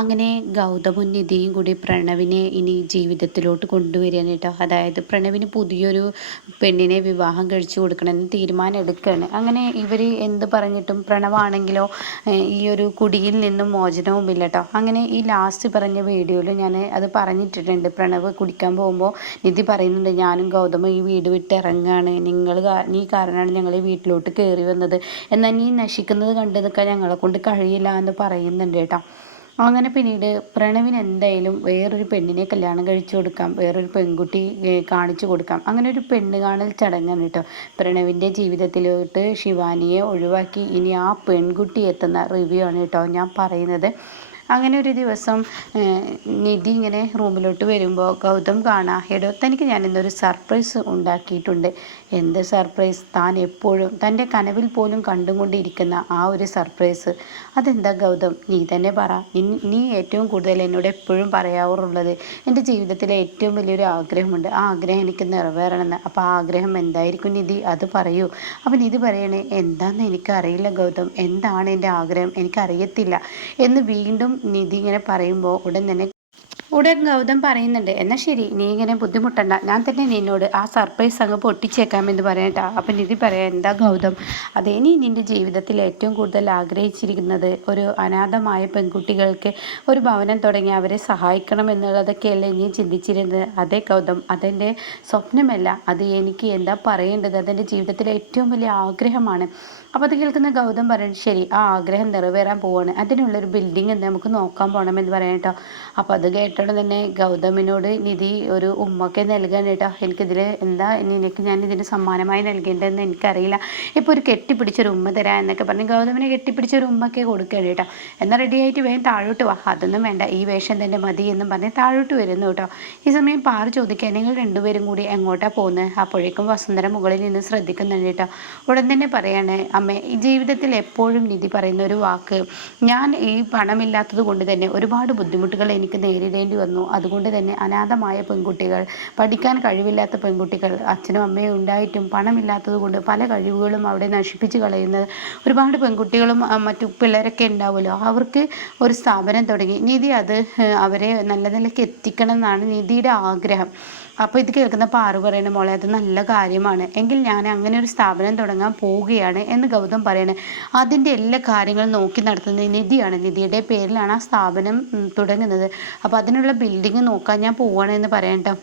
അങ്ങനെ ഗൗതമും നിധിയും കൂടി പ്രണവിനെ ഇനി ജീവിതത്തിലോട്ട് കൊണ്ടുവരികയാണ് കേട്ടോ. അതായത് പ്രണവിന് പുതിയൊരു പെണ്ണിനെ വിവാഹം കഴിച്ചു കൊടുക്കണമെന്ന് തീരുമാനം എടുക്കുകയാണ് അങ്ങനെ ഇവർ എന്ത് പറഞ്ഞിട്ടും പ്രണവാണെങ്കിലോ ഈ ഒരു കുടിയിൽ നിന്നും മോചനവുമില്ല കേട്ടോ. അങ്ങനെ ഈ ലാസ്റ്റ് പറഞ്ഞ വീഡിയോയിൽ ഞാൻ അത് പറഞ്ഞിട്ടിട്ടുണ്ട്. പ്രണവ് കുടിക്കാൻ പോകുമ്പോൾ നിധി പറയുന്നുണ്ട് ഞാനും ഗൗതമും ഈ വീട് വിട്ട് ഇറങ്ങുകയാണ് നിങ്ങൾ നീ കാരണമാണ് ഞങ്ങൾ ഈ വീട്ടിലോട്ട് കയറി വന്നത്. എന്നാൽ നീ നശിക്കുന്നത് കണ്ടു നിൽക്കാൻ ഞങ്ങളെ കൊണ്ട് കഴിയില്ല എന്ന് പറയുന്നുണ്ട് കേട്ടോ. അങ്ങനെ പിന്നീട് പ്രണവിന് എന്തായാലും വേറൊരു പെണ്ണിനെ കല്യാണം കഴിച്ചു കൊടുക്കാം. വേറൊരു പെൺകുട്ടി കാണിച്ചു കൊടുക്കാം. അങ്ങനെ ഒരു പെണ്ണ് കാണൽ ചടങ്ങാണ് കേട്ടോ. പ്രണവിന്റെ ജീവിതത്തിലോട്ട് ശിവാനിയെ ഒഴിവാക്കി ഇനി ആ പെൺകുട്ടി എത്തുന്ന റിവ്യൂ ആണ് കേട്ടോ ഞാൻ പറയുന്നത്. അങ്ങനെ ഒരു ദിവസം നിധി ഇങ്ങനെ റൂമിലോട്ട് വരുമ്പോൾ ഗൗതം കാണാ എടോ തനിക്ക് ഞാൻ ഇന്നൊരു സർപ്രൈസ് ഉണ്ടാക്കിയിട്ടുണ്ട്. എന്ത് സർപ്രൈസ്? താൻ എപ്പോഴും തന്റെ കനവിൽ പോലും കണ്ടുകൊണ്ടിരിക്കുന്ന ആ ഒരു സർപ്രൈസ്. അതെന്താ ഗൗതം? നീ തന്നെ പറ. നീ ഏറ്റവും കൂടുതൽ എന്നോട് എപ്പോഴും പറയാറുള്ളത് എന്റെ ജീവിതത്തിലെ ഏറ്റവും വലിയൊരു ആഗ്രഹമുണ്ട്. ആ ആഗ്രഹം എനിക്ക് നിറവേറണമെന്ന്. അപ്പോൾ ആ ആഗ്രഹം എന്തായിരിക്കും നിധി? അത് പറയൂ. അപ്പം നിധി പറയണേ എന്താണെന്ന് എനിക്കറിയില്ല ഗൗതം. എന്താണ് എന്റെ ആഗ്രഹം? എനിക്കറിയത്തില്ല. എന്ന് വീണ്ടും നിധി ഇങ്ങനെ പറയുമ്പോൾ ഉടൻ തന്നെ ഉടൻ ഗൗതം പറയുന്നുണ്ട് എന്നാൽ ശരി നീ ഇങ്ങനെ ബുദ്ധിമുട്ടണ്ട. ഞാൻ തന്നെ നിന്നോട് ആ സർപ്രൈസ് അങ്ങ് പൊട്ടിച്ചേക്കാമെന്ന് പറയട്ടാ അപ്പം നിധി പറയാം എന്താ ഗൗതം അതേ നീ നിന്റെ ജീവിതത്തിൽ ഏറ്റവും കൂടുതൽ ആഗ്രഹിച്ചിരിക്കുന്നത് ഒരു അനാഥമായ പെൺകുട്ടികൾക്ക് ഒരു ഭവനം തുടങ്ങി അവരെ സഹായിക്കണം എന്നുള്ളതൊക്കെയല്ലേ നീ ചിന്തിച്ചിരുന്നത്? അതേ ഗൗതം അതെന്റെ സ്വപ്നമല്ല. അത് എനിക്ക് എന്താ പറയേണ്ടത്? അതെന്റെ ജീവിതത്തിലെ ഏറ്റവും വലിയ ആഗ്രഹമാണ്. അപ്പോൾ അത് കേൾക്കുന്ന ഗൗതം പറയുന്നത് ശരി ആ ആഗ്രഹം നിറവേറാൻ പോവാണ്. അതിനുള്ളൊരു ബിൽഡിംഗ് നമുക്ക് നോക്കാൻ പോകണമെന്ന് പറയാം കേട്ടോ അപ്പോൾ അത് കേട്ടോ പെട്ടെന്ന് തന്നെ ഗൗതമിനോട് നിധി ഒരു ഉമ്മക്ക് നൽകാൻ കേട്ടോ. എനിക്കിതിൽ എന്താ നിനക്ക് ഞാൻ ഇതിന് സമ്മാനമായി നൽകേണ്ടതെന്ന് എനിക്കറിയില്ല. ഇപ്പോൾ ഒരു കെട്ടിപ്പിടിച്ചൊരു ഉമ്മ തരാ എന്നൊക്കെ പറഞ്ഞ് ഗൗതമിനെ കെട്ടിപ്പിടിച്ചൊരു ഉമ്മക്കെ കൊടുക്കണം കേട്ടോ. എന്നാൽ റെഡി ആയിട്ട് വേഗം താഴോട്ട് വാ. അതൊന്നും വേണ്ട. ഈ വേഷം തന്നെ മതി എന്നും പറഞ്ഞ് താഴോട്ട് വരുന്നു കേട്ടോ. ഈ സമയം പാറ് ചോദിക്കാൻ നിങ്ങൾ രണ്ടുപേരും കൂടി എങ്ങോട്ടാണ് പോകുന്നത് അപ്പോഴേക്കും വസുന്ധര മുകളിൽ നിന്ന് ശ്രദ്ധിക്കുന്നുണ്ട് കേട്ടോ. ഉടൻ തന്നെ പറയാണ് അമ്മേ ജീവിതത്തിൽ എപ്പോഴും നിധി പറയുന്ന ഒരു വാക്ക്. ഞാൻ ഈ പണമില്ലാത്തത് കൊണ്ട് തന്നെ ഒരുപാട് ബുദ്ധിമുട്ടുകൾ എനിക്ക് നേരിടേണ്ടി ചെയ്യേണ്ടി വന്നു. അതുകൊണ്ട് തന്നെ അനാഥമായ പെൺകുട്ടികൾ പഠിക്കാൻ കഴിവില്ലാത്ത പെൺകുട്ടികൾ അച്ഛനും അമ്മയും ഉണ്ടായിട്ടും പണമില്ലാത്തത് കൊണ്ട് പല കഴിവുകളും അവിടെ നശിപ്പിച്ച് കളയുന്നത് ഒരുപാട് പെൺകുട്ടികളും മറ്റു പിള്ളേരൊക്കെ ഉണ്ടാവുമല്ലോ. അവർക്ക് ഒരു സ്ഥാപനം തുടങ്ങി. നിധി അത് അവരെ നല്ല നിലയ്ക്ക് എത്തിക്കണം എന്നാണ് നിധിയുടെ ആഗ്രഹം. അപ്പോൾ ഇത് കേൾക്കുന്ന പാറു പറയുന്ന മോളെ അത് നല്ല കാര്യമാണ്. എങ്കിൽ ഞാൻ അങ്ങനെ ഒരു സ്ഥാപനം തുടങ്ങാൻ പോവുകയാണ് എന്ന് ഗൗതം പറയണേ. അതിന്റെ എല്ലാ കാര്യങ്ങളും നോക്കി നടത്തുന്നത് നിധിയാണ്. നിധിയുടെ പേരിലാണ് ആ സ്ഥാപനം തുടങ്ങുന്നത്. അപ്പോൾ അതിനുള്ള ബിൽഡിംഗ് നോക്കാൻ ഞാൻ പോവുകയാണെന്ന് പറയാം കേട്ടോ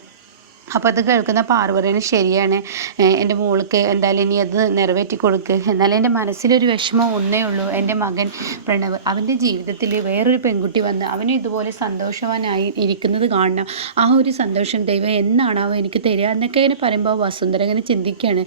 അപ്പോൾ അത് കേൾക്കുന്ന പറയുന്നത് ശരിയാണ്. എന്റെ മോൾക്ക് എന്തായാലും ഇനി അത് നിറവേറ്റി കൊടുക്ക്. എന്നാലും എന്റെ മനസ്സിലൊരു വിഷമം ഒന്നേ ഉള്ളൂ. എന്റെ മകൻ പ്രണവ് അവന്റെ ജീവിതത്തിൽ വേറൊരു പെൺകുട്ടി വന്ന് അവനും ഇതുപോലെ സന്തോഷവാനായി ഇരിക്കുന്നത് കാണണം. ആ ഒരു സന്തോഷം ദൈവം എന്നാണാവോ എനിക്ക് തരിക? എന്നൊക്കെ ഇങ്ങനെ പറയുമ്പോൾ വസുന്ധര ഇങ്ങനെ ചിന്തിക്കുകയാണ്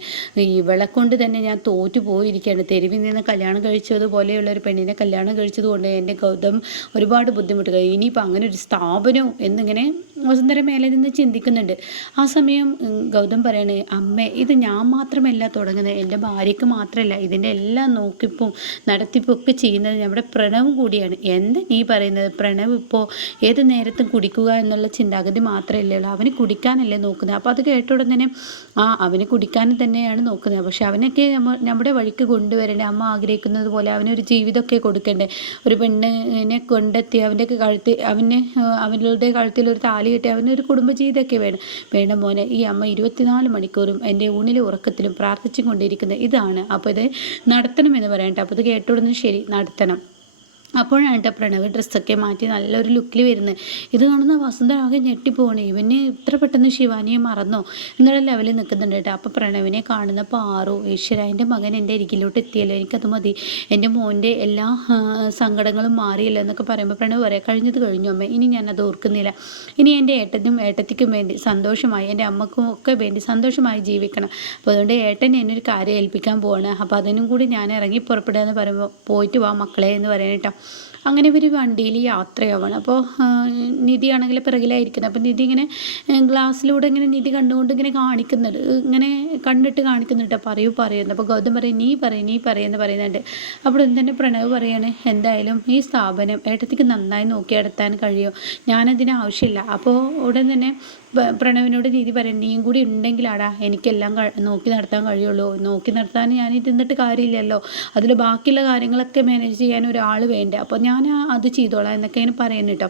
ഇവളെ കൊണ്ട് തന്നെ ഞാൻ തോറ്റു പോയിരിക്കുകയാണ് തെരുവിൽ നിന്ന് കല്യാണം കഴിച്ചതുപോലെയുള്ള ഒരു പെണ്ണിനെ കല്യാണം കഴിച്ചതുകൊണ്ട് എന്റെ ഗൗതം ഒരുപാട് ബുദ്ധിമുട്ടുകൾ ഇനിയിപ്പോൾ അങ്ങനെ ഒരു സ്ഥാപനവും എന്നിങ്ങനെ വസുന്ധര മേലെ നിന്ന് ചിന്തിക്കുന്നുണ്ട്. ആ സമയം ഗൗതം പറയണേ അമ്മ ഇത് ഞാൻ മാത്രമല്ല തുടങ്ങുന്നത് എന്റെ ഭാര്യയ്ക്ക് മാത്രമല്ല ഇതിന്റെ എല്ലാം നോക്കിപ്പും നടത്തിപ്പും ഒക്കെ ചെയ്യുന്നത് നമ്മുടെ പ്രണവ് കൂടിയാണ്. എന്താ നീ പറയുന്നത്? പ്രണവ് ഇപ്പോൾ ഏത് നേരത്തും കുടിക്കുക എന്നുള്ള ചിന്താഗതി മാത്രമല്ലേ ഉള്ളൂ അവന് കുടിക്കാനല്ലേ നോക്കുന്നത്. അപ്പോൾ അത് കേട്ട ഉടനെ ആ അവന് കുടിക്കാൻ തന്നെയാണ് നോക്കുന്നത്. പക്ഷെ അവനൊക്കെ നമ്മുടെ വഴിക്ക് കൊണ്ടുവരേണ്ടേ. അമ്മ ആഗ്രഹിക്കുന്നത് പോലെ അവനൊരു ജീവിതമൊക്കെ കൊടുക്കണ്ടേ. ഒരു പെണ്ണിനെ കൊണ്ടെത്തി അവന്റെ കഴുത്തിൽ അവന് അവരുടെ കഴുത്തിൽ ഒരു താലി കെട്ടി അവനൊരു കുടുംബജീവിതമൊക്കെ വേണം. വേണം മോനെ. ഈ അമ്മ ഇരുപത്തിനാല് മണിക്കൂറും എന്റെ ഊണിലും ഉറക്കത്തിലും പ്രാർത്ഥിച്ചും കൊണ്ടിരിക്കുന്നത് ഇതാണ്. അപ്പോൾ ഇത് നടത്തണമെന്ന് പറയട്ടെ അപ്പോൾ ഇത് കേട്ടോടുന്നത് ശരി നടത്തണം. അപ്പോഴാണ് കേട്ടോ പ്രണവ് ഡ്രസ്സൊക്കെ മാറ്റി നല്ലൊരു ലുക്കിൽ വരുന്നത്. ഇത് കാണുന്ന വസന്ത ആകെ ഞെട്ടിപ്പോണേ. ഇവന് ഇത്ര പെട്ടെന്ന് ശിവാനിയെ മറന്നോ? എന്നുള്ള ലെവലിൽ നിൽക്കുന്നുണ്ട് കേട്ടോ. അപ്പോൾ പ്രണവിനെ കാണുന്ന പാറു ഈശ്വര എന്റെ മകൻ എന്റെ അരികിലോട്ട് എത്തിയല്ലോ. എനിക്കത് മതി. എന്റെ മോന്റെ എല്ലാ സങ്കടങ്ങളും മാറിയല്ലോ എന്നൊക്കെ പറയുമ്പോൾ പ്രണവ് പറയാം കഴിഞ്ഞത് കഴിഞ്ഞു അമ്മേ. ഇനി ഞാനത് ഓർക്കുന്നില്ല. ഇനി എന്റെ ഏട്ടനും ഏട്ടത്തിക്കും വേണ്ടി സന്തോഷമായി എന്റെ അമ്മക്കും ഒക്കെ വേണ്ടി സന്തോഷമായി ജീവിക്കണം. അപ്പോൾ അതുകൊണ്ട് ഏട്ടൻ എന്നൊരു കാര്യം ഏൽപ്പിക്കാൻ പോവാണ്. അപ്പോൾ അതിനും കൂടി ഞാൻ ഇറങ്ങി പുറപ്പെടുക എന്ന് പറയുമ്പോൾ പോയിട്ട് വാ മക്കളെ എന്ന് പറയാനേട്ടോ അങ്ങനെ ഒരു വണ്ടിയിൽ യാത്രയാവാണ്. അപ്പോൾ നിധി ആണെങ്കിൽ പിറകിലായിരിക്കുന്നത്. അപ്പോൾ നിധി ഇങ്ങനെ ഗ്ലാസ്സിലൂടെ ഇങ്ങനെ നിധി കണ്ടുകൊണ്ട് ഇങ്ങനെ കാണിക്കുന്നുണ്ട്. ഇങ്ങനെ കണ്ടിട്ട് കാണിക്കുന്നുണ്ട്. പറയൂ പറയുന്നു. അപ്പോൾ ഗൗതം പറയും നീ പറയും നീ പറയുമെന്ന് പറയുന്നുണ്ട്. അപ്പോൾ തന്നെ പ്രണവ് പറയാണ് എന്തായാലും ഈ സ്ഥാപനം ഏട്ടത്തിക്ക് നന്നായി നോക്കി നടത്താൻ കഴിയും. ഞാനതിന് ആവശ്യമില്ല. അപ്പോൾ ഉടൻ തന്നെ പ്രണവിനോട് രീതി പറയാം നീയും കൂടി ഉണ്ടെങ്കിലാടാ എനിക്കെല്ലാം നോക്കി നടത്താൻ കഴിയുള്ളൂ. നോക്കി നടത്താൻ ഞാൻ ഇരുന്നിട്ട് കാര്യമില്ലല്ലോ. അതിൽ ബാക്കിയുള്ള കാര്യങ്ങളൊക്കെ മാനേജ് ചെയ്യാൻ ഒരാൾ വേണ്ട. അപ്പോൾ ഞാൻ അത് ചെയ്തോളാം എന്നൊക്കെ ഇങ്ങനെ പറയുന്നു കേട്ടോ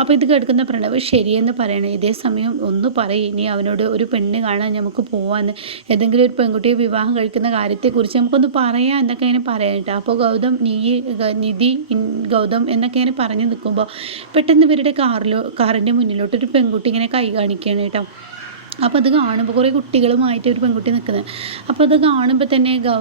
അപ്പോൾ ഇത് കേൾക്കുന്ന പ്രണവ് ശരിയെന്ന് പറയണേ. ഇതേ സമയം ഒന്ന് പറയും. ഇനി അവനോട് ഒരു പെണ്ണ് കാണാൻ നമുക്ക് പോവാന്ന്. ഏതെങ്കിലും ഒരു പെൺകുട്ടിയെ വിവാഹം കഴിക്കുന്ന കാര്യത്തെക്കുറിച്ച് നമുക്കൊന്ന് പറയാം എന്നൊക്കെ ഇങ്ങനെ പറയാൻ കേട്ടോ. അപ്പോൾ ഗൗതം നീ നിധി ഗൗതം എന്നൊക്കെ ഇങ്ങനെ പറഞ്ഞു നിൽക്കുമ്പോൾ പെട്ടെന്ന് ഇവരുടെ കാറിലോ കാറിന്റെ മുന്നിലോട്ട് ഒരു പെൺകുട്ടി ഇങ്ങനെ കൈ കാണിക്കുകയാണ് കേട്ടോ. അപ്പോൾ അത് കാണുമ്പോൾ കുറേ കുട്ടികളുമായിട്ട് ഒരു പെൺകുട്ടി നിൽക്കുന്നത് അപ്പോൾ അത് കാണുമ്പോൾ തന്നെ ഗൗ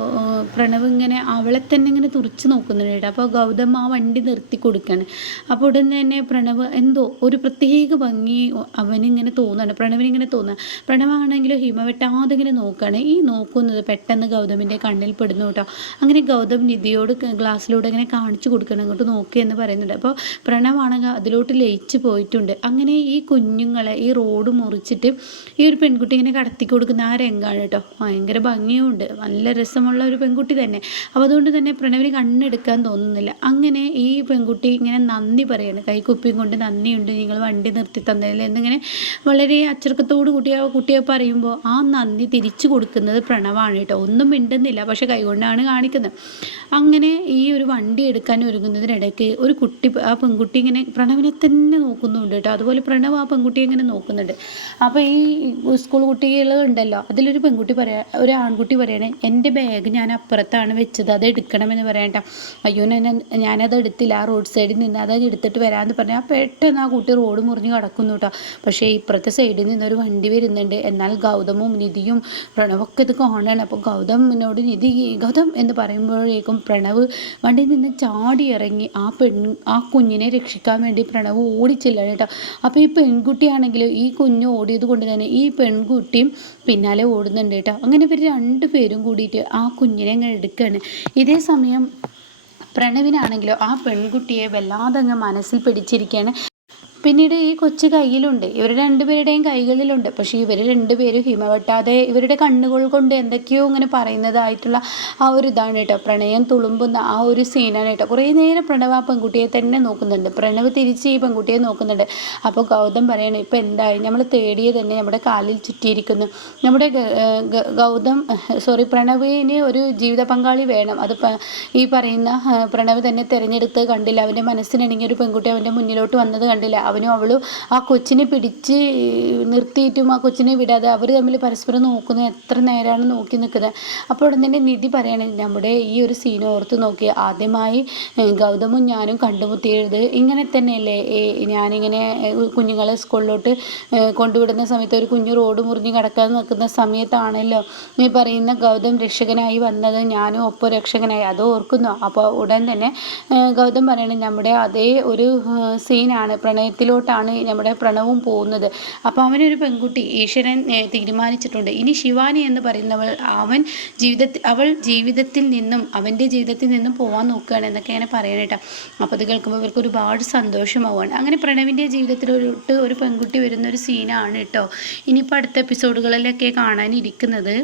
പ്രണവ് ഇങ്ങനെ അവളെ തന്നെ ഇങ്ങനെ തുറച്ച് നോക്കുന്നുണ്ട് അപ്പോൾ ഗൗതം ആ വണ്ടി നിർത്തി കൊടുക്കുകയാണ് അപ്പോൾ ഉടൻ തന്നെ പ്രണവ് എന്തോ ഒരു പ്രത്യേക ഭംഗി അവനിങ്ങനെ തോന്നുകയാണ് പ്രണവിനിങ്ങനെ തോന്നുക പ്രണവാണെങ്കിലും ഹിമ വെട്ടാതെ ഇങ്ങനെ നോക്കുകയാണ് ഈ നോക്കുന്നത് പെട്ടെന്ന് ഗൗതമിന്റെ കണ്ണിൽ പെടുന്നു കേട്ടോ. അങ്ങനെ ഗൗതം നിധിയോട് ഗ്ലാസ്സിലൂടെ ഇങ്ങനെ കാണിച്ചു കൊടുക്കണം അങ്ങോട്ട് നോക്കി എന്ന് പറയുന്നുണ്ട്. അപ്പോൾ പ്രണവാണെങ്കിൽ അതിലോട്ട് ലയിച്ച് പോയിട്ടുണ്ട്. അങ്ങനെ ഈ കുഞ്ഞുങ്ങളെ ഈ റോഡ് മുറിച്ചിട്ട് ഈ ഒരു പെൺകുട്ടി ഇങ്ങനെ കടത്തി കൊടുക്കുന്ന ആ രംഗമാണ് കേട്ടോ. ഭയങ്കര ഭംഗിയുണ്ട്. നല്ല രസമുള്ള ഒരു പെൺകുട്ടി തന്നെ. അപ്പോൾ അതുകൊണ്ട് തന്നെ പ്രണവിന് കണ്ണെടുക്കാൻ തോന്നുന്നില്ല. അങ്ങനെ ഈ പെൺകുട്ടി ഇങ്ങനെ നന്ദി പറയാണ്. കൈക്കുപ്പിയും കൊണ്ട് നന്ദിയുണ്ട്. നിങ്ങൾ വണ്ടി നിർത്തി തന്നതിൽ എന്നിങ്ങനെ വളരെ അച്ചടക്കത്തോട് കൂടി ആ കുട്ടിയെ പറയുമ്പോൾ ആ നന്ദി തിരിച്ചു കൊടുക്കുന്നത് പ്രണവാണ് കേട്ടോ. ഒന്നും മിണ്ടുന്നില്ല. പക്ഷെ കൈകൊണ്ടാണ് കാണിക്കുന്നത്. അങ്ങനെ ഈ ഒരു വണ്ടി എടുക്കാൻ ഒരുങ്ങുന്നതിനിടയ്ക്ക് ഒരു കുട്ടി ആ പെൺകുട്ടി ഇങ്ങനെ പ്രണവിനെ തന്നെ നോക്കുന്നുണ്ട് കേട്ടോ. അതുപോലെ പ്രണവ് ആ പെൺകുട്ടിയെ ഇങ്ങനെ നോക്കുന്നുണ്ട്. അപ്പോൾ ഈ സ്കൂൾ കുട്ടികൾ ഉണ്ടല്ലോ അതിലൊരു പെൺകുട്ടി പറയാ ഒരു ആൺകുട്ടി പറയണേ എന്റെ ബാഗ് ഞാൻ അപ്പുറത്താണ് വെച്ചത് അത് എടുക്കണമെന്ന് പറയണ്ട അയ്യോ ഞാൻ ഞാനത് എടുത്തില്ല ആ റോഡ് സൈഡിൽ നിന്ന് അത് എടുത്തിട്ട് വരാമെന്ന് പറഞ്ഞാൽ പെട്ടെന്ന് ആ കുട്ടി റോഡ് മുറിഞ്ഞ് കിടക്കുന്നു കേട്ടോ പക്ഷേ ഇപ്പുറത്തെ സൈഡിൽ നിന്നൊരു വണ്ടി വരുന്നുണ്ട് എന്നാൽ ഗൗതമും നിധിയും പ്രണവൊക്കെ ഇത് കാണാണ്. അപ്പോൾ ഗൗതമിനോട് നിധി ഗൗതം എന്ന് പറയുമ്പോഴേക്കും പ്രണവ് വണ്ടിയിൽ നിന്ന് ചാടി ഇറങ്ങി ആ പെൺ ആ കുഞ്ഞിനെ രക്ഷിക്കാൻ വേണ്ടി പ്രണവ് ഓടിച്ചില്ല കേട്ടോ അപ്പോൾ ഈ പെൺകുട്ടിയാണെങ്കിൽ ഈ കുഞ്ഞ് ഓടിയത് കൊണ്ട് തന്നെ ഈ പെൺകുട്ടിയും പിന്നാലെ ഓടുന്നുണ്ട് കേട്ടോ. അങ്ങനെ ഇവർ രണ്ടുപേരും കൂടിയിട്ട് ആ കുഞ്ഞിനെ അങ്ങ് എടുക്കുകയാണ് ഇതേ സമയം പ്രണവിനാണെങ്കിലോ ആ പെൺകുട്ടിയെ വല്ലാതെ അങ്ങ് മനസ്സിൽ പിടിച്ചിരിക്കുകയാണ്. പിന്നീട് ഈ കൊച്ചു കയ്യിലുണ്ട്. ഇവർ രണ്ടുപേരുടെയും കൈകളിലുണ്ട്. പക്ഷേ ഇവർ രണ്ടുപേരും ഹിമവെട്ടാതെ ഇവരുടെ കണ്ണുകൾ കൊണ്ട് എന്തൊക്കെയോ ഇങ്ങനെ പറയുന്നതായിട്ടുള്ള ആ ഒരു ഇതാണ് കേട്ടോ. പ്രണയം തുളുമ്പുന്ന ആ ഒരു സീനാണ് കേട്ടോ. കുറേ നേരം പ്രണവ് ആ പെൺകുട്ടിയെ തന്നെ നോക്കുന്നുണ്ട്. പ്രണവ് തിരിച്ച് ഈ പെൺകുട്ടിയെ നോക്കുന്നുണ്ട്. അപ്പോൾ ഗൗതം പറയണേ ഇപ്പം എന്തായി? നമ്മൾ തേടിയ തന്നെ നമ്മുടെ കാലിൽ ചുറ്റിയിരിക്കുന്നു. നമ്മുടെ ഗൗതം സോറി പ്രണവിന് ഒരു ജീവിത പങ്കാളി വേണം. അത് ഈ പറയുന്ന പ്രണവ് തന്നെ തിരഞ്ഞെടുത്ത് കണ്ടില്ല. അവന്റെ മനസ്സിനിണങ്ങിയ ഒരു പെൺകുട്ടി അവന്റെ മുന്നിലോട്ട് വന്നത് കണ്ടില്ല. അവനും അവളും ആ കൊച്ചിനെ പിടിച്ച് നിർത്തിയിട്ടും ആ കൊച്ചിനെ വിടാതെ അവർ തമ്മിൽ പരസ്പരം നോക്കുന്നു. എത്ര നേരമാണ് നോക്കി നിൽക്കുന്നത്? അപ്പോൾ ഉടൻ തന്നെ നിധി പറയണേ നമ്മുടെ ഈ ഒരു സീൻ ഓർത്ത് നോക്കി. ആദ്യമായി ഗൗതമും ഞാനും കണ്ടുമുട്ടിയത് ഇങ്ങനെ തന്നെയല്ലേ? ഞാനിങ്ങനെ കുഞ്ഞുങ്ങളെ സ്കൂളിലോട്ട് കൊണ്ടുവിടുന്ന സമയത്ത് ഒരു കുഞ്ഞു റോഡ് മുറിഞ്ഞ് കിടക്കാൻ നിൽക്കുന്ന സമയത്താണല്ലോ ഈ പറയുന്ന ഗൗതം രക്ഷകനായി വന്നത്. ഞാനും ഒപ്പം രക്ഷകനായി. അത് ഓർക്കുന്നു. അപ്പോൾ ഉടൻ തന്നെ ഗൗതം പറയണേ നമ്മുടെ അതേ ഒരു സീനാണ് സീനാണ് പ്രണയത്തിലോട്ടാണ് നമ്മുടെ പ്രണവും പോകുന്നത്. അപ്പോൾ അവനൊരു പെൺകുട്ടി ഈശ്വരൻ തീരുമാനിച്ചിട്ടുണ്ട്. ഇനി ശിവാനി എന്ന് പറയുന്നവൾ അവൻ ജീവിതത്തിൽ അവൾ ജീവിതത്തിൽ നിന്നും അവന്റെ ജീവിതത്തിൽ നിന്നും പോകാൻ നോക്കുകയാണ് എന്നൊക്കെയാണ് പറയണേട്ടോ അപ്പോൾ അത് കേൾക്കുമ്പോൾ ഇവർക്ക് ഒരുപാട് സന്തോഷമാവുകയാണ്. അങ്ങനെ പ്രണവിന്റെ ജീവിതത്തിലോട്ട് ഒരു പെൺകുട്ടി വരുന്ന ഒരു സീനാണ് കേട്ടോ ഇനിയിപ്പോൾ അടുത്ത എപ്പിസോഡുകളിലൊക്കെ കാണാനിരിക്കുന്നത്.